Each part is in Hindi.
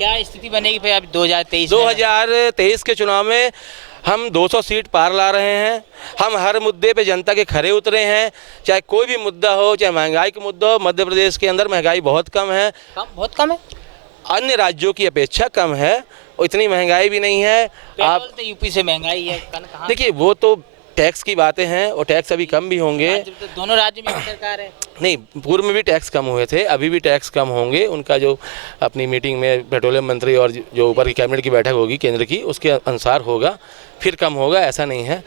क्या स्थिति बनेगी फिर अब 2023 2023 के चुनाव में हम 200 सीट पार ला रहे हैं। हम हर मुद्दे पे जनता के खरे उतरे हैं, चाहे कोई भी मुद्दा हो, चाहे महंगाई का मुद्दा हो। मध्य प्रदेश के अंदर महंगाई बहुत कम है, बहुत कम है। अन्य राज्यों की अपेक्षा कम है, इतनी महंगाई भी नहीं है। आप तो यूपी से महंगाई है, देखिए वो तो टैक्स की बातें हैं और टैक्स अभी कम भी होंगे। तो दोनों राज्यों में सरकार है। नहीं, पूर्व में भी टैक्स कम हुए थे, अभी भी टैक्स कम होंगे। उनका जो अपनी मीटिंग में पेट्रोलियम मंत्री और जो ऊपर की कैबिनेट की बैठक होगी केंद्र की, उसके अनुसार होगा, फिर कम होगा, ऐसा नहीं है।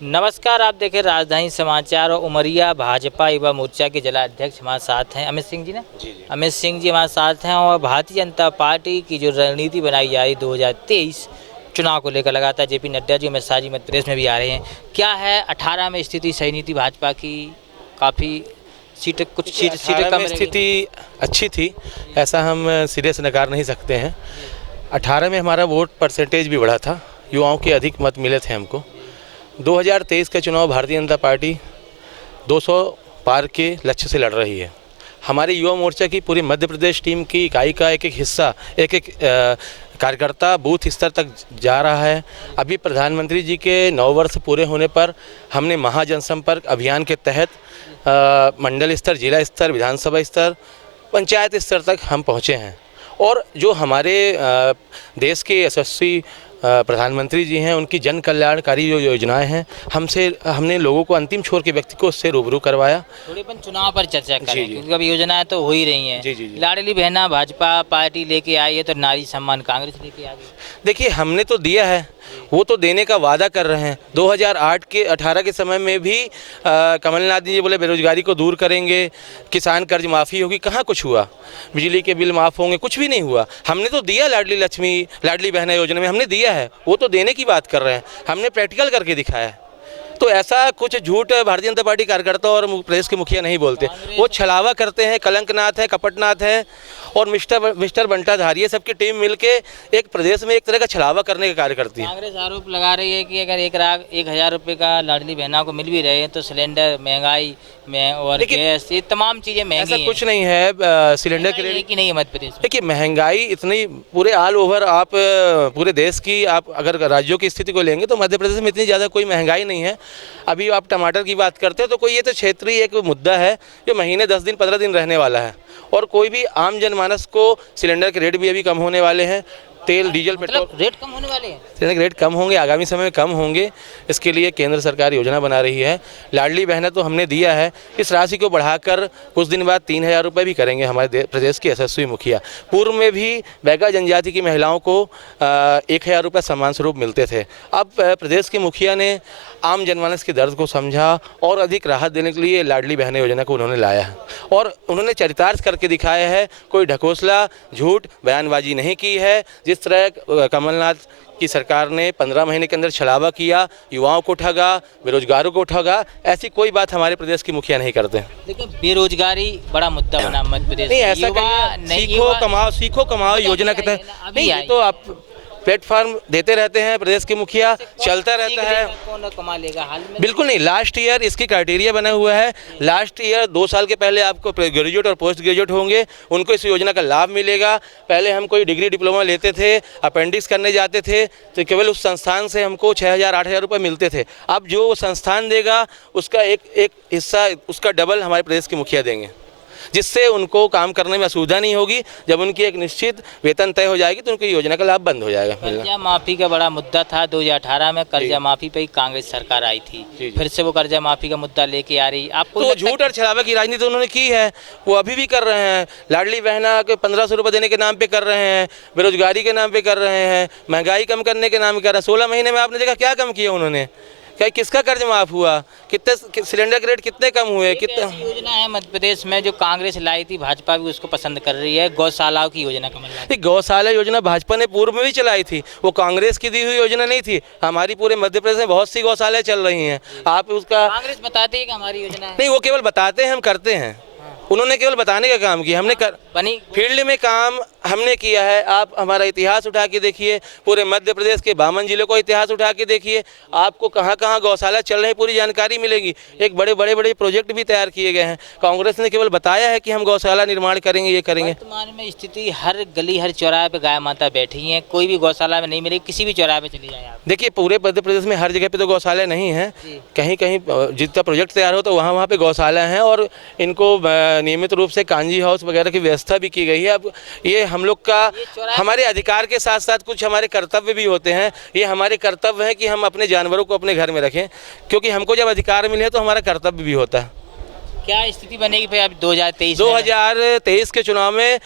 नमस्कार, आप देखें राजधानी समाचार और उमरिया भाजपा युवा मोर्चा के जिला अध्यक्ष हमारे साथ हैं अमित सिंह जी ने। जी। अमित सिंह जी हमारे साथ हैं और भारतीय जनता पार्टी की जो रणनीति बनाई जा रही 2023 चुनाव को लेकर लगातार जेपी नड्डा जी, अमित शाह जी मध्य प्रदेश में भी आ रहे हैं। क्या है 18 में स्थिति सही नीति भाजपा की? काफ़ी सीटें, कुछ सीटें कम, स्थिति अच्छी थी, ऐसा हम सिरे से नकार नहीं सकते हैं। 18 में हमारा वोट परसेंटेज भी बढ़ा था, युवाओं के अधिक मत मिले थे हमको। 2023 का चुनाव भारतीय जनता पार्टी 200 पार के लक्ष्य से लड़ रही है। हमारी युवा मोर्चा की पूरी मध्य प्रदेश टीम की इकाई का एक एक हिस्सा, एक एक कार्यकर्ता बूथ स्तर तक जा रहा है। अभी प्रधानमंत्री जी के 9 वर्ष पूरे होने पर हमने महाजनसंपर्क अभियान के तहत मंडल स्तर, जिला स्तर, विधानसभा स्तर, पंचायत स्तर तक हम पहुँचे हैं। और जो हमारे देश के यशस्वी प्रधानमंत्री जी हैं, उनकी जन कल्याणकारी जो योजनाएं हैं, हमने लोगों को, अंतिम छोर के व्यक्ति को उससे रूबरू करवाया। थोड़ी अपन चुनाव पर चर्चा करें क्योंकि अभी योजनाएं तो हो ही रही हैं। जी। लाडली बहना भाजपा पार्टी लेके आई है तो नारी सम्मान कांग्रेस लेके आ गई। देखिए, हमने तो दिया है, वो तो देने का वादा कर रहे हैं। 2008 के 18 के समय में भी कमलनाथ जी बोले बेरोजगारी को दूर करेंगे, किसान कर्ज माफ़ी होगी, कहाँ कुछ हुआ? बिजली के बिल माफ़ होंगे, कुछ भी नहीं हुआ। हमने तो दिया, लाडली बहना योजना में हमने दिया है, वो तो देने की बात कर रहे हैं, हमने प्रैक्टिकल करके दिखाया है। तो ऐसा कुछ झूठ भारतीय जनता पार्टी कार्यकर्ता और प्रदेश के मुखिया नहीं बोलते, वो छलावा करते हैं, कलंकनाथ है, कपटनाथ है और मिस्टर बंटाधारी, ये सबकी टीम मिलके एक प्रदेश में एक तरह का छलावा करने का कार्य करती है। कांग्रेस आरोप लगा रही है कि अगर 1,00,000 रुपये का लाडली बहना को मिल भी रहे हैं तो सिलेंडर महंगाई में और गैस, ये तमाम चीज़ें महंगी हैं। ऐसा कुछ नहीं है, सिलेंडर के रेट की नहीं है मध्य प्रदेश में। देखिए, महंगाई इतनी पूरे ऑल ओवर, आप पूरे देश की, आप अगर राज्यों की स्थिति को लेंगे तो मध्य प्रदेश में इतनी ज़्यादा कोई महंगाई नहीं है। अभी आप टमाटर की बात करते हैं तो कोई, ये तो क्षेत्रीय एक मुद्दा है जो महीने 10 दिन 15 दिन रहने वाला है। और कोई भी आम जनमानस को सिलेंडर के रेट भी अभी कम होने वाले हैं। तेल, डीजल, पेट्रोल रेट कम होने वाले हैं। सिलेंडर के रेट कम होंगे, आगामी समय में कम होंगे। इसके लिए केंद्र सरकार योजना बना रही है। लाडली बहना तो हमने दिया है, इस राशि को बढ़ाकर कुछ दिन बाद 3,000 रुपये भी करेंगे हमारे प्रदेश के यशस्वी मुखिया। पूर्व में भी बैगा जनजाति की महिलाओं को 1,000 रुपये सम्मान स्वरूप मिलते थे। अब प्रदेश के मुखिया ने आम जनमानस के दर्द को समझा और अधिक राहत देने के लिए लाडली बहना योजना को उन्होंने लाया है और उन्होंने चरितार्थ करके दिखाया है। कोई ढकोसला, झूठ, बयानबाजी नहीं की है। जिस तरह कमलनाथ की सरकार ने 15 महीने के अंदर छलावा किया, युवाओं को ठगा, बेरोजगारों को ठगा, ऐसी कोई बात हमारे प्रदेश के मुखिया नहीं करते। लेकिन बेरोजगारी बड़ा मुद्दा बना मध्य प्रदेश नहीं, ऐसा सीखो कमाओ योजना के तहत नहीं, तो आप प्लेटफॉर्म देते रहते हैं प्रदेश के मुखिया, चलता रहता है। कौन कमा लेगा हाल में? बिल्कुल नहीं, लास्ट ईयर इसकी क्राइटेरिया बना हुआ है। लास्ट ईयर 2 साल के पहले आपको ग्रेजुएट और पोस्ट ग्रेजुएट होंगे, उनको इस योजना का लाभ मिलेगा। पहले हम कोई डिग्री डिप्लोमा लेते थे, अपेंडिक्स करने जाते थे तो केवल उस संस्थान से हमको 6,000 8,000 रुपये मिलते थे। अब जो संस्थान देगा उसका एक हिस्सा, उसका डबल हमारे प्रदेश के मुखिया देंगे, जिससे उनको काम करने में असुविधा नहीं होगी। जब उनकी एक निश्चित वेतन तय हो जाएगी तो उनकी योजना का लाभ बंद हो जाएगा। कर्जा माफी का बड़ा मुद्दा था 2018 में, कर्जा माफी पे ही कांग्रेस सरकार आई थी। फिर से वो कर्जा माफी का मुद्दा लेके आ रही। आपको तो झूठ और छलावा की राजनीति उन्होंने की है, वो अभी भी कर रहे हैं। लाडली बहना के 1,500 रुपये देने के नाम पे कर रहे हैं, बेरोजगारी के नाम पे कर रहे हैं, महंगाई कम करने के नाम पे कर रहे हैं। 16 महीने में आपने देखा क्या कम किया उन्होंने? क्या किसका कर्ज माफ हुआ? कितने सिलेंडर के रेट कितने कम हुए? कितने योजना है मध्य प्रदेश में जो कांग्रेस लाई थी, भाजपा भी उसको पसंद कर रही है। गौशालाओं की योजना कमल, गौशाला योजना भाजपा ने पूर्व में भी चलाई थी, वो कांग्रेस की दी हुई योजना नहीं थी। हमारी पूरे मध्य प्रदेश में बहुत सी गौशालाएं चल रही हैं। आप उसका कांग्रेस बताती है कि हमारी योजना है। नहीं, वो केवल बताते हैं, हम करते हैं। उन्होंने केवल बताने का काम किया, हमने बनी फील्ड में काम हमने किया है। आप हमारा इतिहास उठा के देखिए, पूरे मध्य प्रदेश के 52 जिलों को इतिहास उठा के देखिए, आपको कहाँ कहाँ गौशाला चल रहे हैं पूरी जानकारी मिलेगी। एक बड़े प्रोजेक्ट भी तैयार किए गए हैं। कांग्रेस ने केवल बताया है कि हम गौशाला निर्माण करेंगे, ये करेंगे। वर्तमान में स्थिति हर गली हर चौराहे पे गाय माता बैठी हैं, कोई भी गौशाला में नहीं मिलेगी, किसी भी चौराहे पे चली जाए आप। देखिए पूरे मध्य प्रदेश में हर जगह पे तो गौशाला नहीं है, कहीं कहीं जितना प्रोजेक्ट तैयार हो तो वहाँ पे गौशाला हैं और इनको नियमित रूप से कांजी हाउस वगैरह की व्यवस्था भी की गई है। अब ये हम लोग का हमारे अधिकार के साथ साथ कुछ हमारे कर्तव्य भी होते हैं। ये हमारे कर्तव्य है कि हम अपने जानवरों को अपने घर में रखें, क्योंकि हमको जब अधिकार मिले तो हमारा कर्तव्य भी होता है। क्या स्थिति बनेगी फिर अब 2023 2023 के चुनाव में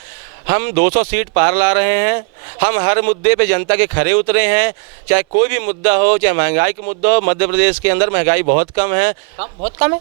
हम 200 सीट पार ला रहे हैं। हम हर मुद्दे पे जनता के खरे उतरे हैं, चाहे कोई भी मुद्दा हो, चाहे महंगाई का मुद्दा हो। मध्य प्रदेश के अंदर महंगाई बहुत कम है, बहुत कम है,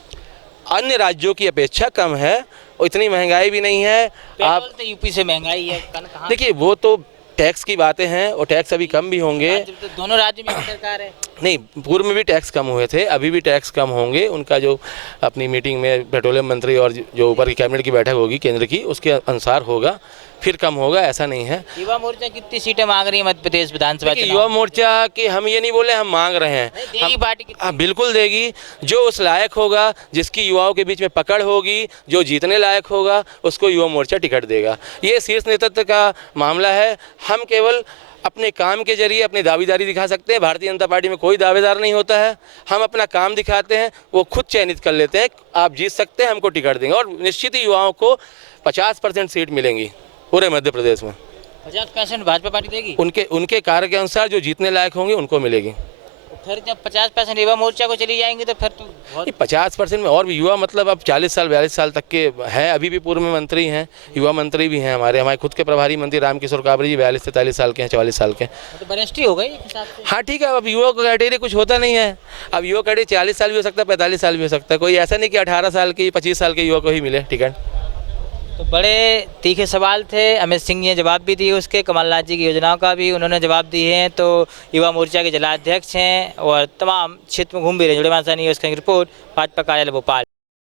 अन्य राज्यों की अपेक्षा कम है, और इतनी महंगाई भी नहीं है। आप तो यूपी से महंगाई है, देखिए वो तो टैक्स की बातें हैं, और टैक्स अभी कम भी होंगे। तो दोनों राज्यों में सरकार है। नहीं, पूर्व में भी टैक्स कम हुए थे, अभी भी टैक्स कम होंगे। उनका जो अपनी मीटिंग में पेट्रोलियम मंत्री और जो ऊपर की कैबिनेट की बैठक होगी केंद्र की, उसके अनुसार होगा, फिर कम होगा, ऐसा नहीं है। युवा मोर्चा कितनी सीटें मांग रही है मध्य प्रदेश विधानसभा चुनाव? युवा मोर्चा की हम ये नहीं बोले हम मांग रहे हैं, देगी पार्टी हाँ बिल्कुल देगी। जो उस लायक होगा, जिसकी युवाओं के बीच में पकड़ होगी, जो जीतने लायक होगा, उसको युवा मोर्चा टिकट देगा। ये शीर्ष नेतृत्व का मामला है। हम केवल अपने काम के जरिए अपनी दावेदारी दिखा सकते हैं। भारतीय जनता पार्टी में कोई दावेदार नहीं होता है, हम अपना काम दिखाते हैं, वो खुद चयनित कर लेते हैं। आप जीत सकते हैं, हमको टिकट देंगे, और निश्चित ही युवाओं को 50% सीट मिलेंगी पूरे मध्य प्रदेश में। 50% भाजपा पार्टी देगी? उनके कार्य के अनुसार जो जीतने लायक होंगे उनको मिलेगी। फिर जब 50% युवा मोर्चा को चली जाएंगे तो फिर तो बहुत 50% में और भी युवा, मतलब अब 40 साल 42 साल तक के हैं, अभी भी पूर्व में मंत्री हैं, युवा मंत्री भी हैं। हमारे खुद के प्रभारी मंत्री रामकिशोर काबरी जी 42 से 43 साल के हैं, 44 साल के। तो बनेस्टी हो गई एक हिसाब से। हाँ ठीक है, अब युवा का क्राइटेरिया कुछ होता नहीं है। अब युवा क्राइटेरिया 40 साल भी हो सकता है, 45 साल भी हो सकता है। कोई ऐसा नहीं कि 18 साल की 25 साल के युवा को ही मिले टिकट। तो बड़े तीखे सवाल थे, अमित सिंह जी ने जवाब भी दिए उसके, कमलनाथ जी की योजनाओं का भी उन्होंने जवाब दिए हैं। तो युवा मोर्चा के जिला अध्यक्ष हैं और तमाम क्षेत्र में घूम भी रहे। जुड़े मानसा न्यूज़ की रिपोर्ट, भाजपा कार्यालय भोपाल।